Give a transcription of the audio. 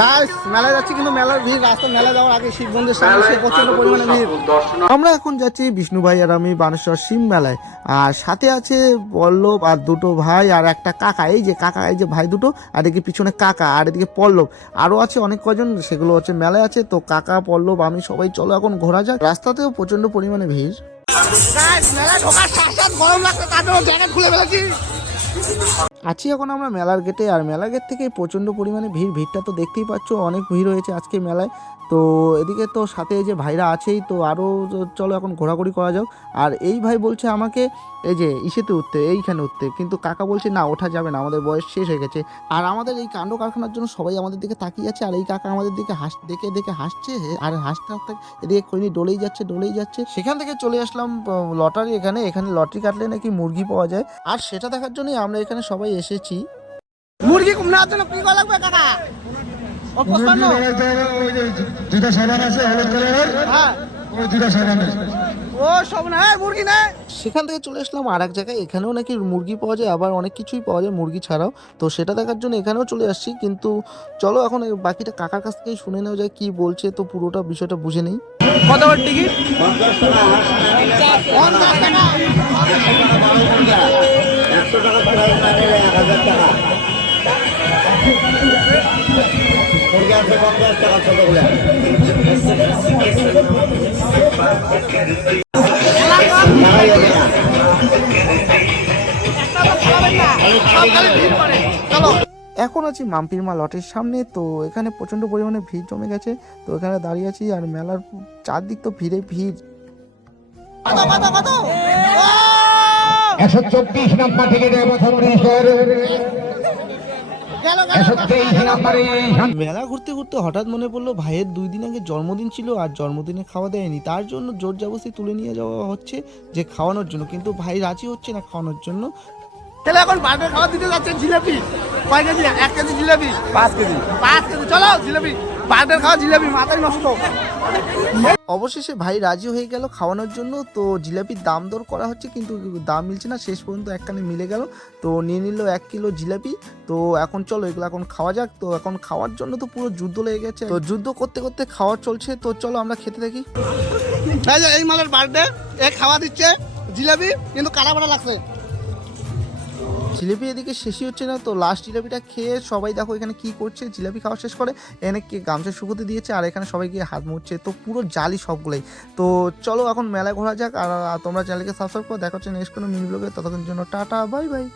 Guys মেলায় যাচ্ছি কিন্তু মেলার ভিড় রাস্তা মেলা যাওয়ার আগে শিব মন্দির সামনে প্রচন্ড পরিমাণে ভিড়। আমরা এখন যাচ্ছি বিষ্ণু ভাই আর আমি বানেশ্বর শিব মেলায়, আর সাথে আছে পল্লব আর দুটো ভাই আর একটা কাকা, এই যে কাকা, এই যে ভাই দুটো, আর এদিকে পিছনে কাকা আর এদিকে পল্লব, আরও আছে অনেক কজন, সেগুলো হচ্ছে মেলায় আছে। তো কাকা পল্লব আমি সবাই চলো এখন ঘোরা যাক। রাস্তাতেও প্রচন্ড পরিমাণে ভিড়। মেলায় ঢোকার সাথে গরম লাগছে, তার জন্য জ্যাকেট খুলে ফেলেছি। আছি এখন আমরা মেলার গেটে, আর মেলার গেট থেকে প্রচণ্ড পরিমাণে ভিড়টা তো দেখতেই পাচ্ছ, অনেক ভিড় হয়েছে আজকে মেলায়। তো এদিকে তো সাথে এই যে ভাইরা আছেই, তো আরও চলো এখন ঘোরাঘুরি করা যাক। আর এই ভাই বলছে আমাকে এই যে ইসেতে উঠতে, এইখানে উঠতে, কিন্তু কাকা বলছে না ওঠা যাবে না, আমাদের বয়স শেষ হয়ে গেছে। আর আমাদের এই কাণ্ড কারখানার জন্য সবাই আমাদের দিকে তাকিয়ে আছে, আর এই কাকা আমাদের দিকে দেখে দেখে হাসছে, আর হাসতে হাসতে এদিকে খৈনি ডলেই যাচ্ছে। সেখান থেকে চলে আসলাম লটারি, এখানে লটারি কাটলে নাকি মুরগি পাওয়া যায়, আর সেটা দেখার জন্যই আমরা এখানে সবাই এসেছি। মুরগি নেওয়ার জন্য কি করা লাগবে কাকা? সেখান থেকে চলে আসলাম আর এক জায়গায়, এখানেও নাকি মুরগি পাওয়া যায়, আবার অনেক কিছুই পাওয়া যায় মুরগি ছাড়াও। তো সেটা দেখার জন্য এখানেও চলে আসছি, কিন্তু চলো এখন বাকিটা কাকার কাছ থেকেই শুনে নেওয়া যায় কি বলছে, তো পুরোটা বিষয়টা বুঝে নেই। কত টিকিট? 50 টাকা ছোটগুলো। এখন আছি মাম্পিরমা লটের সামনে, তো এখানে প্রচন্ড পরিমাণে ভিড় জমে গেছে, তো এখানে দাঁড়িয়ে আছি, আর মেলার চারদিক তো ভিড়। 124 নাম্বার থেকে মেলা ঘুরতে ঘুরতে হঠাৎ মনে পড়লো ভাইয়ের 2 দিন আগে জন্মদিন ছিল, আর জন্মদিনে খাওয়া দেয়নি, তার জন্য জোর জবরদস্তি তুলে নিয়ে যাওয়া হচ্ছে যে খাওয়ানোর জন্য, কিন্তু ভাই রাজি হচ্ছে না খাওয়ানোর জন্য। তাহলে এখন বার্থডে খাওয়া দিতে যাচ্ছে জিলাপি। কয় কেজি? 1 কেজি জিলাপি। 5 কেজি। চলো জিলাপি, বার্থডে খাওয়া জিলাপি, মাথায় নষ্ট। অবশেষে ভাই রাজি হয়ে গেল খাওয়ানোর জন্য, তো জিলাপির দাম দর করা হচ্ছে, কিন্তু দাম মিলছে না, শেষ পর্যন্ত একখানে মিলে গেল, তো নিয়ে নিল 1 কিলো জিলাপি। তো এখন চলো এগুলো এখন খাওয়া যাক। তো এখন খাওয়ার জন্য তো পুরো যুদ্ধ লেগে গেছে, তো যুদ্ধ করতে করতে খাওয়া চলছে, তো চলো আমরা খেতে থাকি। এই মালের বার্থডে এ খাওয়া দিচ্ছে জিলাপি, কিন্তু কাটা বাটা লাগছে। জিলাপি এদিকে শেষই হচ্ছে না, তো লাস্ট জিলাপিটা খেয়ে সবাই দেখো এখানে কি করছে, জিলাপি খাওয়া শেষ করে এখানে কে গামছা শুকোতে দিয়েছে, আর এখানে সবাই গিয়ে হাত মুছছে, তো পুরো জালি সবগুলোই। তো চলো এখন মেলায় ঘোরা যাক, আর তোমরা চ্যানেলকে সাবস্ক্রাইব করো। দেখা হচ্ছে নেক্সট কোনো মিনি ব্লগে, ততক্ষণের জন্য টাটা বাই বাই।